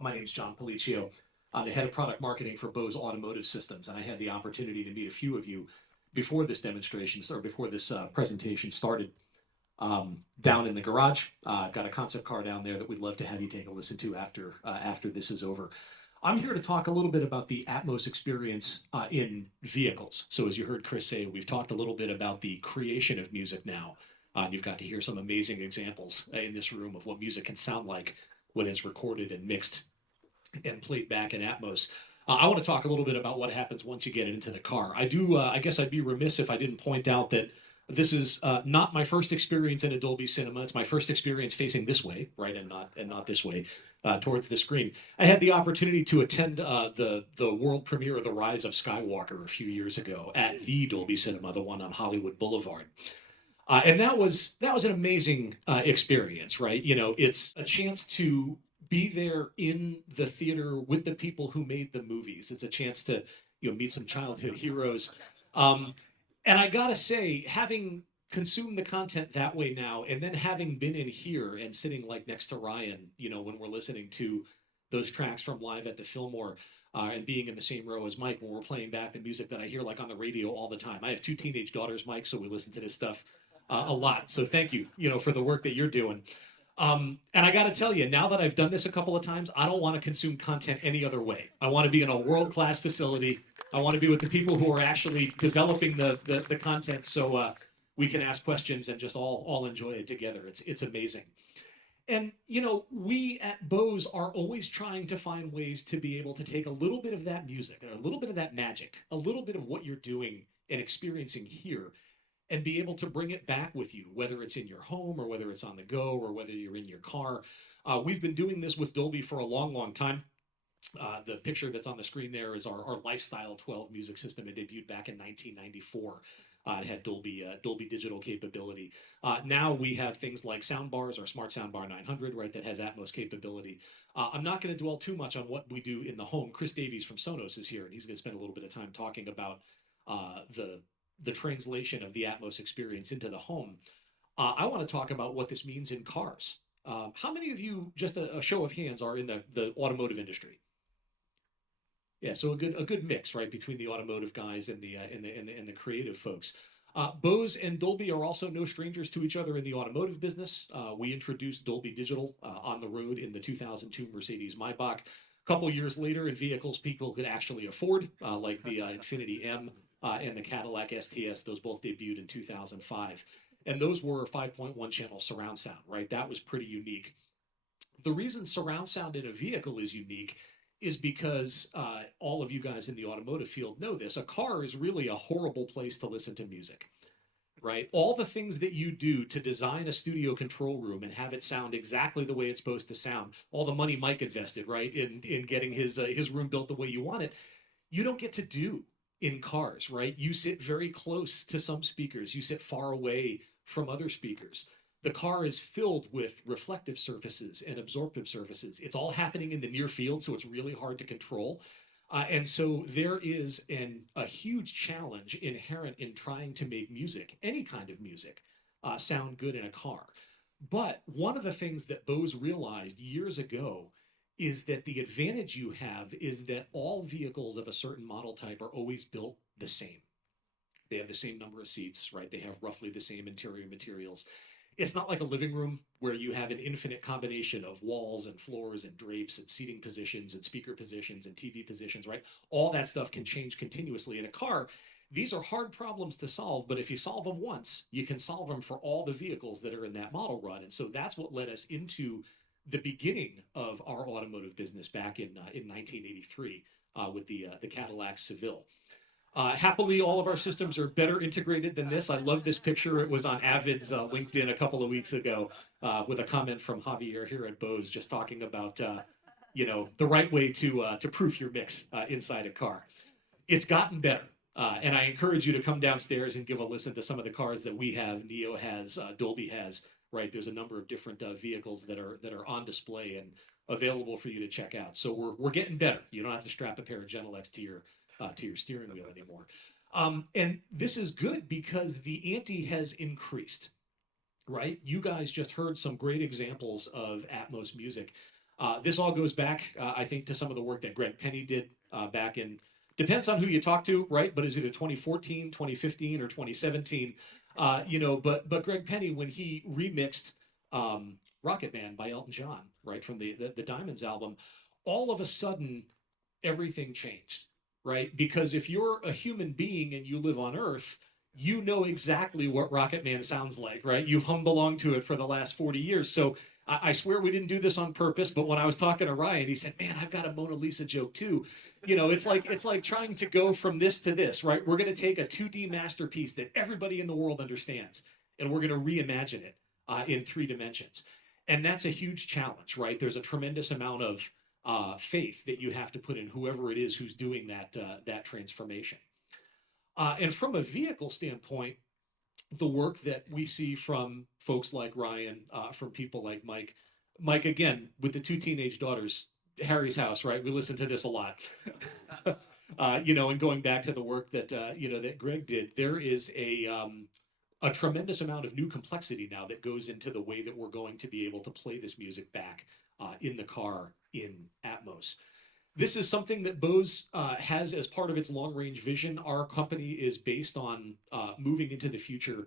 My name is John Policcio. I'm the head of product marketing for Bose Automotive Systems, and I had the opportunity to meet a few of you before this demonstration or before this presentation started down in the garage. I've got a concept car down there that we'd love to have you take a listen to after this is over. I'm here to talk a little bit about the Atmos experience in vehicles. So as you heard Chris say, we've talked a little bit about the creation of music now. You've got to hear some amazing examples in this room of what music can sound like when it's recorded and mixed and played back in Atmos. I want to talk a little bit about what happens once you get it into the car. I do. I guess I'd be remiss if I didn't point out that this is not my first experience in a Dolby cinema. It's my first experience facing this way, right, and not this way, towards the screen. I had the opportunity to attend the world premiere of The Rise of Skywalker a few years ago at the Dolby Cinema, the one on Hollywood Boulevard. And that was an amazing experience, right? You know, it's a chance to be there in the theater with the people who made the movies. It's a chance to meet some childhood heroes. Um, and I gotta say, having consumed the content that way now, and then having been in here and sitting like next to Ryan, when we're listening to those tracks from live at the Fillmore. And being in the same row as Mike when we're playing back the music that I hear like on the radio all the time. I have two teenage daughters, Mike, so we listen to this stuff a lot. So thank you, for the work that you're doing. And I got to tell you, now that I've done this a couple of times, I don't want to consume content any other way. I want to be in a world-class facility. I want to be with the people who are actually developing the content, so we can ask questions and just all enjoy it together. It's amazing. And we at Bose are always trying to find ways to be able to take a little bit of that music, a little bit of that magic, a little bit of what you're doing and experiencing here, and be able to bring it back with you, whether it's in your home or whether it's on the go or whether you're in your car. We've been doing this with Dolby for a long, long time. The picture that's on the screen there is our Lifestyle 12 music system. It debuted back in 1994. It had Dolby digital capability. Now we have things like soundbars, our Smart Soundbar 900, right, that has Atmos capability. I'm not going to dwell too much on what we do in the home. Chris Davies from Sonos is here, and he's going to spend a little bit of time talking about the translation of the Atmos experience into the home. I want to talk about what this means in cars. How many of you, just a show of hands, are in the automotive industry? Yeah, so a good mix, right, between the automotive guys and the creative folks. Bose and Dolby are also no strangers to each other in the automotive business. We introduced Dolby Digital on the road in the 2002 Mercedes-Maybach. A couple years later, in vehicles people could actually afford, like the Infiniti M and the Cadillac STS. Those both debuted in 2005, and those were 5.1 channel surround sound, right? That was pretty unique. The reason surround sound in a vehicle is unique is because all of you guys in the automotive field know this. A car is really a horrible place to listen to music, right? All the things that you do to design a studio control room and have it sound exactly the way it's supposed to sound, all the money Mike invested, right, in getting his room built the way you want it, you don't get to do in cars, right? You sit very close to some speakers, you sit far away from other speakers. The car is filled with reflective surfaces and absorptive surfaces. It's all happening in the near field, so it's really hard to control. And so there is a huge challenge inherent in trying to make music, any kind of music, sound good in a car. But one of the things that Bose realized years ago is that the advantage you have is that all vehicles of a certain model type are always built the same. They have the same number of seats, right? They have roughly the same interior materials. It's not like a living room where you have an infinite combination of walls and floors and drapes and seating positions and speaker positions and TV positions, right? All that stuff can change continuously. In a car, these are hard problems to solve, but if you solve them once, you can solve them for all the vehicles that are in that model run. And so that's what led us into the beginning of our automotive business back in 1983 with the Cadillac Seville. Happily, all of our systems are better integrated than this. I love this picture. It was on Avid's LinkedIn a couple of weeks ago with a comment from Javier here at Bose, just talking about the right way to proof your mix inside a car. It's gotten better. And I encourage you to come downstairs and give a listen to some of the cars that we have. Neo has, Dolby has, right? There's a number of different vehicles that are on display and available for you to check out. So we're getting better. You don't have to strap a pair of Genelecs to your steering wheel anymore. And this is good because the ante has increased, right? You guys just heard some great examples of Atmos music. This all goes back, I think, to some of the work that Greg Penny did back in, depends on who you talk to, right? But it's either 2014, 2015, or 2017. But Greg Penny, when he remixed Rocket Man by Elton John, right, from the Diamonds album, all of a sudden everything changed, right? Because if you're a human being and you live on Earth, you know exactly what Rocket Man sounds like, right? You've hummed along to it for the last 40 years. So I swear we didn't do this on purpose, but when I was talking to Ryan, he said, "Man, I've got a Mona Lisa joke too." It's like trying to go from this to this, right? We're going to take a 2D masterpiece that everybody in the world understands, and we're going to reimagine it in 3 dimensions. And that's a huge challenge, right? There's a tremendous amount of faith that you have to put in whoever it is who's doing that transformation. And from a vehicle standpoint, the work that we see from folks like Ryan, from people like Mike. Mike, again, with the 2 teenage daughters, Harry's house, right? We listen to this a lot. And going back to the work that Greg did, there is a tremendous amount of new complexity now that goes into the way that we're going to be able to play this music back in the car in Atmos. This is something that Bose has as part of its long range vision. Our company is based on moving into the future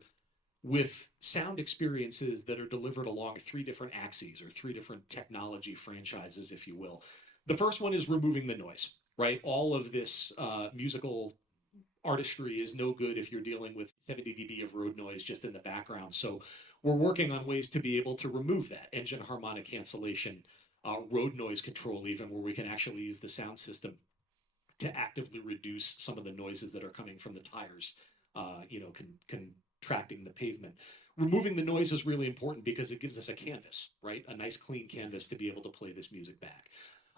with sound experiences that are delivered along 3 different axes or 3 different technology franchises, if you will. The first one is removing the noise, right? All of this musical artistry is no good if you're dealing with 70 dB of road noise just in the background. So we're working on ways to be able to remove that engine harmonic cancellation, road noise control, even where we can actually use the sound system to actively reduce some of the noises that are coming from the tires, contracting the pavement. Removing the noise is really important because it gives us a canvas, right? A nice clean canvas to be able to play this music back.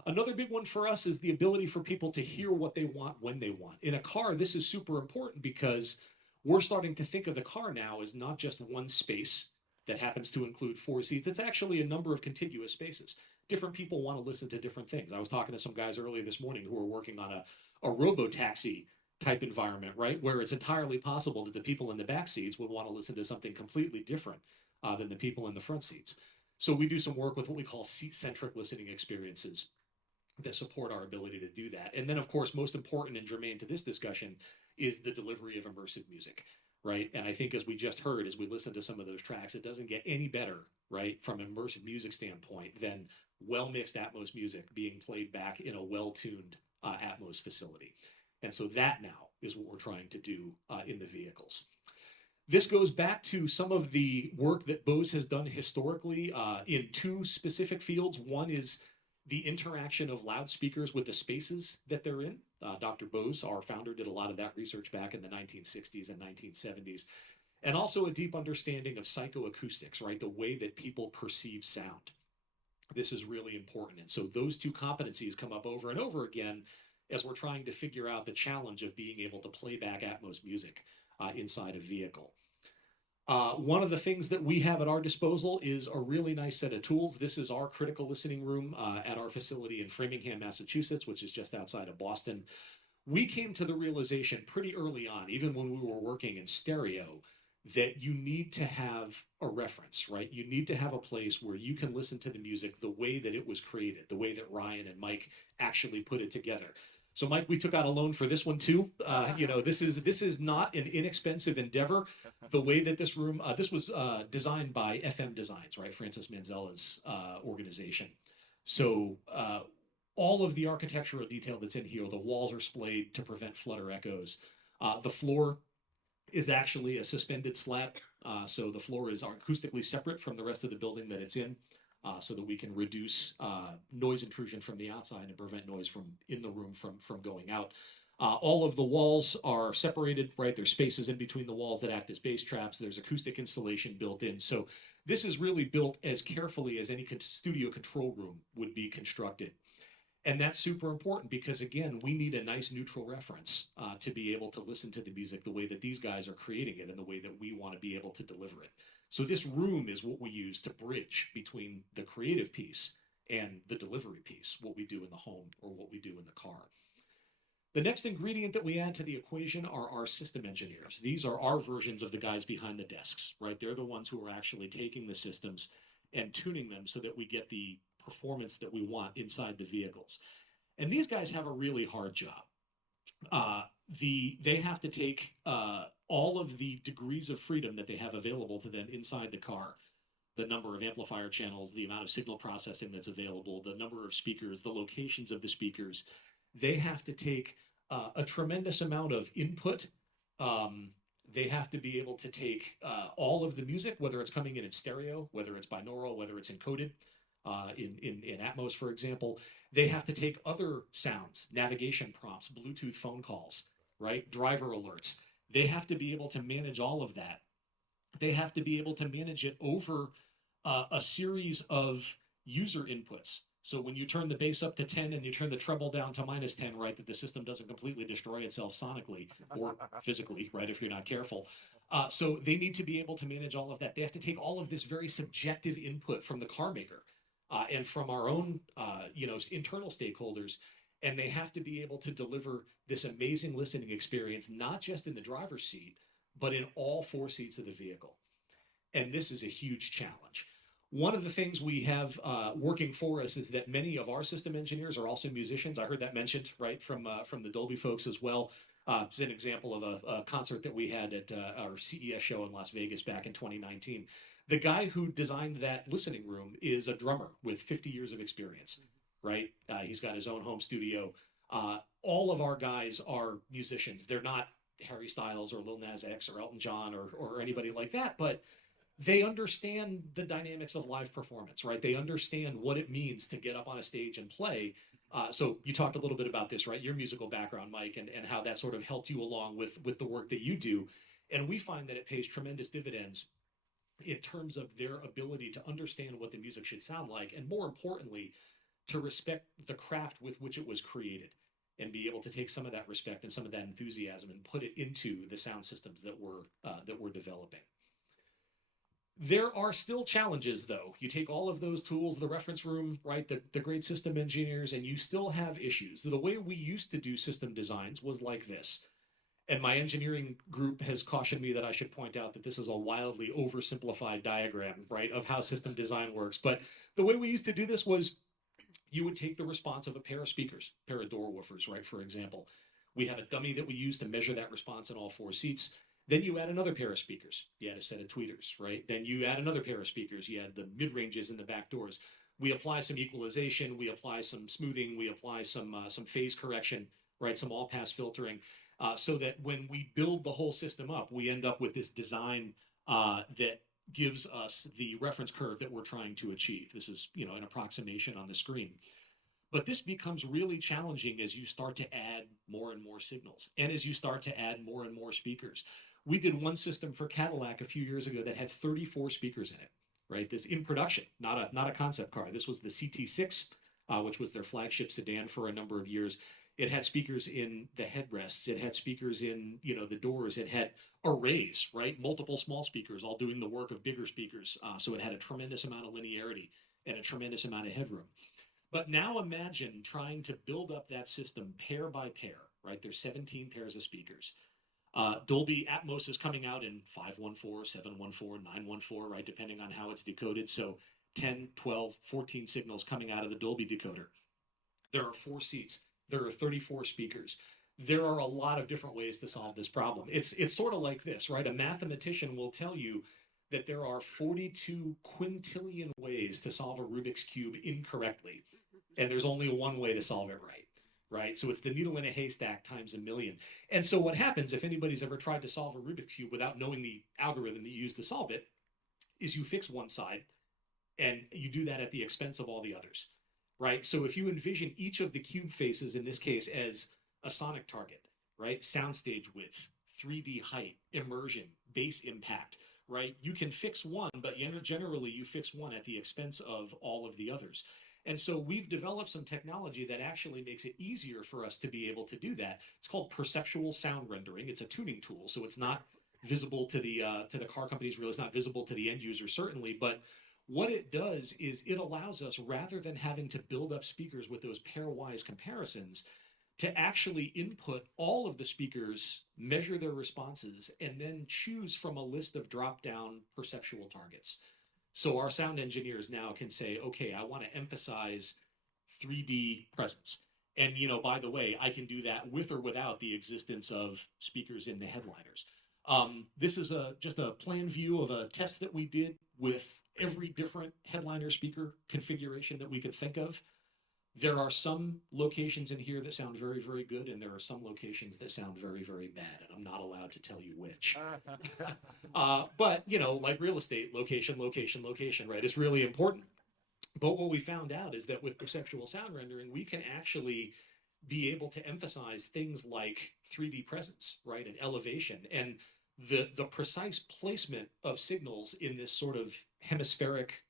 Another big one for us is the ability for people to hear what they want when they want. In a car, this is super important because we're starting to think of the car now as not just one space that happens to include 4 seats. It's actually a number of contiguous spaces. Different people want to listen to different things. I was talking to some guys earlier this morning who are working on a robo-taxi type environment, right? Where it's entirely possible that the people in the back seats would want to listen to something completely different than the people in the front seats. So we do some work with what we call seat-centric listening experiences that support our ability to do that. And then, of course, most important and germane to this discussion is the delivery of immersive music, right? And I think as we just heard, as we listen to some of those tracks, it doesn't get any better, right, from immersive music standpoint than well-mixed Atmos music being played back in a well-tuned Atmos facility. And so that now is what we're trying to do in the vehicles. This goes back to some of the work that Bose has done historically in 2 specific fields. One is the interaction of loudspeakers with the spaces that they're in. Dr. Bose, our founder, did a lot of that research back in the 1960s and 1970s. And also a deep understanding of psychoacoustics, right? The way that people perceive sound. This is really important. And so those 2 competencies come up over and over again as we're trying to figure out the challenge of being able to play back Atmos music inside a vehicle. One of the things that we have at our disposal is a really nice set of tools. This is our critical listening room at our facility in Framingham, Massachusetts, which is just outside of Boston. We came to the realization pretty early on, even when we were working in stereo, that you need to have a reference, right? You need to have a place where you can listen to the music the way that it was created, the way that Ryan and Mike actually put it together. So, Mike, we took out a loan for this one too. This is not an inexpensive endeavor. The way that this room, this was designed by FM Designs, right? Francis Manzella's organization. So all of the architectural detail that's in here, the walls are splayed to prevent flutter echoes. The floor is actually a suspended slab. So the floor is acoustically separate from the rest of the building that it's in. So that we can reduce noise intrusion from the outside and prevent noise from in the room from going out. All of the walls are separated, right? There's spaces in between the walls that act as bass traps. There's acoustic insulation built in. So this is really built as carefully as any studio control room would be constructed. And that's super important because, again, we need a nice neutral reference to be able to listen to the music the way that these guys are creating it and the way that we want to be able to deliver it. So this room is what we use to bridge between the creative piece and the delivery piece, what we do in the home or what we do in the car. The next ingredient that we add to the equation are our system engineers. These are our versions of the guys behind the desks, right? They're the ones who are actually taking the systems and tuning them so that we get the performance that we want inside the vehicles. And these guys have a really hard job. They have to take all of the degrees of freedom that they have available to them inside the car, the number of amplifier channels, the amount of signal processing that's available, the number of speakers, the locations of the speakers. They have to take a tremendous amount of input. They have to be able to take all of the music, whether it's coming in stereo, whether it's binaural, whether it's encoded in Atmos, for example. They have to take other sounds, navigation prompts, Bluetooth phone calls, right? Driver alerts. They have to be able to manage all of that. They have to be able to manage it over a series of user inputs. So when you turn the bass up to 10 and you turn the treble down to -10, right, that the system doesn't completely destroy itself sonically or physically, right, if you're not careful. So they need to be able to manage all of that. They have to take all of this very subjective input from the car maker and from our own, internal stakeholders, and they have to be able to deliver this amazing listening experience, not just in the driver's seat, but in all four seats of the vehicle. And this is a huge challenge. One of the things we have working for us is that many of our system engineers are also musicians. I heard that mentioned, right, from the Dolby folks as well. It's an example of a concert that we had at our CES show in Las Vegas back in 2019. The guy who designed that listening room is a drummer with 50 years of experience, right? He's got his own home studio. All of our guys are musicians. They're not Harry Styles or Lil Nas X or Elton John or anybody like that, but they understand the dynamics of live performance, right? They understand what it means to get up on a stage and play. So you talked a little bit about this, right? Your musical background, Mike, and how that sort of helped you along with the work that you do. And we find that it pays tremendous dividends in terms of their ability to understand what the music should sound like, and more importantly, to respect the craft with which it was created and be able to take some of that respect and some of that enthusiasm and put it into the sound systems that we're developing. There are still challenges, though. You take all of those tools, the reference room, right, the great system engineers, and you still have issues. The way we used to do system designs was like this. And my engineering group has cautioned me that I should point out that this is a wildly oversimplified diagram, right, of how system design works. But the way we used to do this was you would take the response of a pair of speakers, a pair of door woofers, right, for example. We have a dummy that we use to measure that response in all four seats. Then you add another pair of speakers. You add a set of tweeters, right? Then you add another pair of speakers. You add the mid-ranges in the back doors. We apply some equalization. We apply some smoothing. We apply some phase correction, right? Some all-pass filtering, so that when we build the whole system up, we end up with this design that gives us the reference curve that we're trying to achieve. This is, an approximation on the screen. But this becomes really challenging as you start to add more and more signals, and as you start to add more and more speakers. We did one system for Cadillac a few years ago that had 34 speakers in it, right? This in production, not a concept car. This was the CT6, which was their flagship sedan for a number of years. It had speakers in the headrests. It had speakers in, the doors. It had arrays, right? Multiple small speakers, all doing the work of bigger speakers. So it had a tremendous amount of linearity and a tremendous amount of headroom. But now imagine trying to build up that system pair by pair, right? There's 17 pairs of speakers. Dolby Atmos is coming out in 514, 714, 914, right? Depending on how it's decoded. So 10, 12, 14 signals coming out of the Dolby decoder. There are 4 seats. There are 34 speakers. There are a lot of different ways to solve this problem. It's sort of like this, right? A mathematician will tell you that there are 42 quintillion ways to solve a Rubik's Cube incorrectly. And there's only one way to solve it right? So it's the needle in a haystack times a million. And so what happens if anybody's ever tried to solve a Rubik's Cube without knowing the algorithm that you use to solve it is you fix one side and you do that at the expense of all the others, right? So if you envision each of the cube faces in this case as a sonic target, right? Soundstage width, 3D height, immersion, bass impact, right? You can fix one, but generally you fix one at the expense of all of the others. And so we've developed some technology that actually makes it easier for us to be able to do that. It's called perceptual sound rendering. It's a tuning tool, so it's not visible to the car companies, really. It's not visible to the end user, certainly. But what it does is it allows us, rather than having to build up speakers with those pairwise comparisons, to actually input all of the speakers, measure their responses, and then choose from a list of drop-down perceptual targets. So our sound engineers now can say, okay, I want to emphasize 3D presence. And, by the way, I can do that with or without the existence of speakers in the headliners. This is just a plan view of a test that we did with every different headliner speaker configuration that we could think of. There are some locations in here that sound very, very good, and there are some locations that sound very, very bad, and I'm not allowed to tell you which. But, like real estate, location, location, location, right? It's really important. But what we found out is that with perceptual sound rendering, we can actually be able to emphasize things like 3D presence, right, and elevation, and the precise placement of signals in this sort of hemispheric,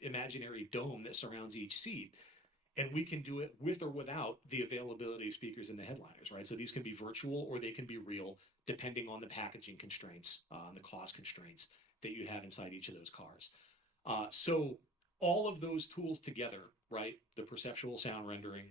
imaginary dome that surrounds each seat. And we can do it with or without the availability of speakers in the headliners, right? So these can be virtual or they can be real, depending on the packaging constraints and the cost constraints that you have inside each of those cars. So all of those tools together, right? The perceptual sound rendering,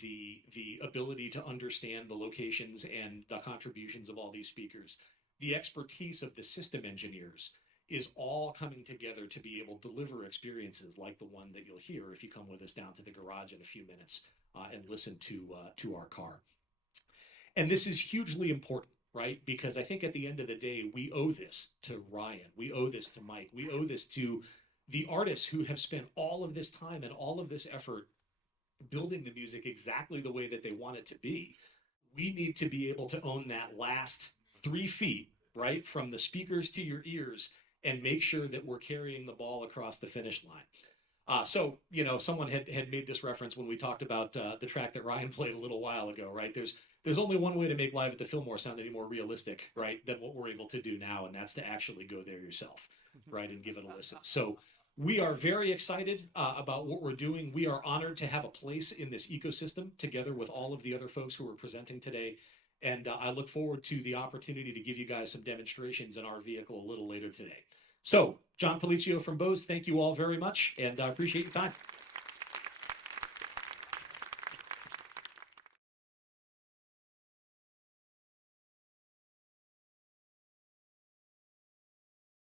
the ability to understand the locations and the contributions of all these speakers, the expertise of the system engineers is all coming together to be able to deliver experiences like the one that you'll hear if you come with us down to the garage in a few minutes and listen to our car. And this is hugely important, right? Because I think at the end of the day, we owe this to Ryan, we owe this to Mike, we owe this to the artists who have spent all of this time and all of this effort building the music exactly the way that they want it to be. We need to be able to own that last 3 feet, right, from the speakers to your ears, and make sure that we're carrying the ball across the finish line. So, someone had made this reference when we talked about the track that Ryan played a little while ago, right? There's only one way to make Live at the Fillmore sound any more realistic, right, than what we're able to do now, and that's to actually go there yourself, right, and give it a listen. So we are very excited about what we're doing. We are honored to have a place in this ecosystem together with all of the other folks who are presenting today. And I look forward to the opportunity to give you guys some demonstrations in our vehicle a little later today. So, John Policio from Bose, thank you all very much, and I appreciate your time.